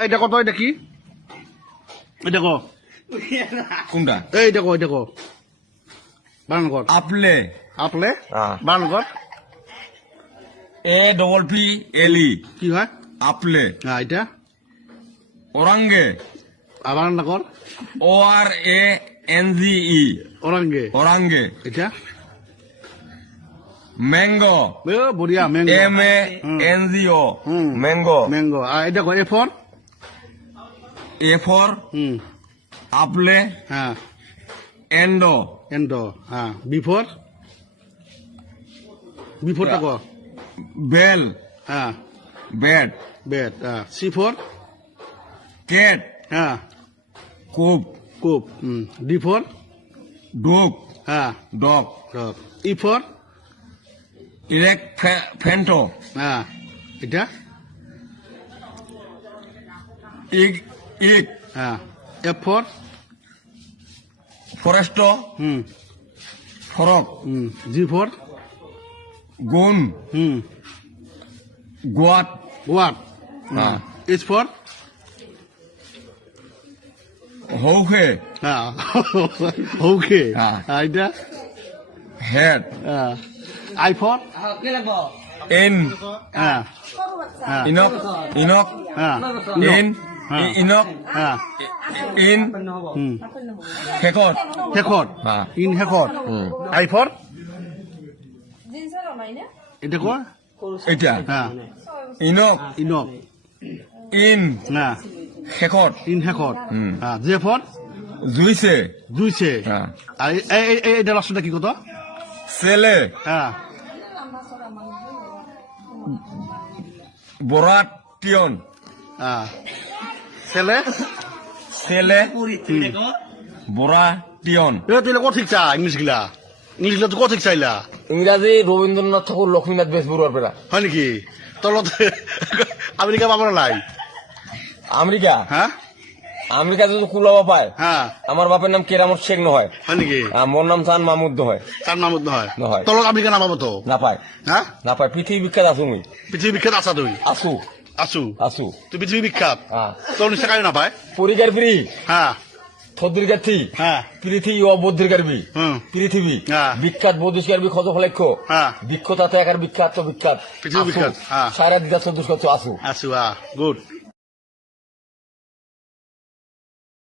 এটা কত এটা কি এটা কো কোনটা এইটা কো বানান কর আপলে আপলে বানান কর APPLE কি হয় আপলে হ্যাঁ এটা ওরাঙ্গে বানানটা কর ORANGE ওরাঙ্গে ওরাঙ্গে এটা ম্যাঙ্গো বড়িয়া ম্যাঙ্গো MANGO ম্যাঙ্গো ম্যাঙ্গো আর এটা কর A for আপলে হ্যাঁ এন্ডো এন্ডো হ্যাঁ বিফোরটা কর বেল হ্যাঁ ব্যাট বেড C4 ক্যাট হ্যাঁ কুপ D4 ডুক হ্যাঁ ডগ E4 ইলেক ফেন্টো হ্যাঁ এটা ইগ ইগ হ্যাঁ F4 ফরেস্টো ফরক G4 গুন গোয়াত What H4 হৌখে হ্যাঁ ওকে হ্যাঁ। এটা হেড I4 ইন হ্যাঁ হ্যাঁ ইনক ইনক হ্যাঁ ইন ইনক হ্যাঁ ইন হেকট হেকট হ্যাঁ ইন হেকট I4 জিনিসের এটা কো এটা হ্যাঁ ইনক ইনক ইন না হেকট ইন হেকট হ্যাঁ J4 জুইছে জুইছে হ্যাঁ আর এটা লাস্টটা কি কত সেলে হ্যাঁ বরাটিয়ন হ্যাঁ ছেলে সেলে বরাটিয়ন এটা তুই কত ঠিক চা ইংলিশ গিলা তো কত ঠিক চাইলা ইংরাজি রবীন্দ্রনাথ ঠাকুর লক্ষ্মীনাথ বেশবুড়ার পেরা হয় নাকি তলত আমেরিকা পাবো না নাই আমেরিকা হ্যাঁ আমেরিকা যদি কুলাবা পায় হ্যাঁ আমার বাপের নাম কেরামত শেখ নহয় হয় নাকি মোর নাম চান মাহমুদ হয় তার নাম হয় নহয়। তলত আমেরিকা নামাবো তো না পায় হ্যাঁ না পায় পৃথিবী বিখ্যাত আছো মুই পৃথিবী বিখ্যাত আছা তুই আছো আছু আছো তুই পৃথিবী বিখ্যাত হ্যাঁ তোর নিশ্চয় কাজ না পায় পরিকার ফ্রি হ্যাঁ থদ্দির কাঠি হ্যাঁ পৃথিবী ও বৌদ্ধের কারবি পৃথিবী হ্যাঁ। বিখ্যাত বৌদ্ধ কারবি কত ফলেক্ষ হ্যাঁ। বিখ্যাত একার বিখ্যাত তো বিখ্যাত পৃথিবী বিখ্যাত, হ্যাঁ। সারা দিদা চৌদ্দ আসো আছু গুড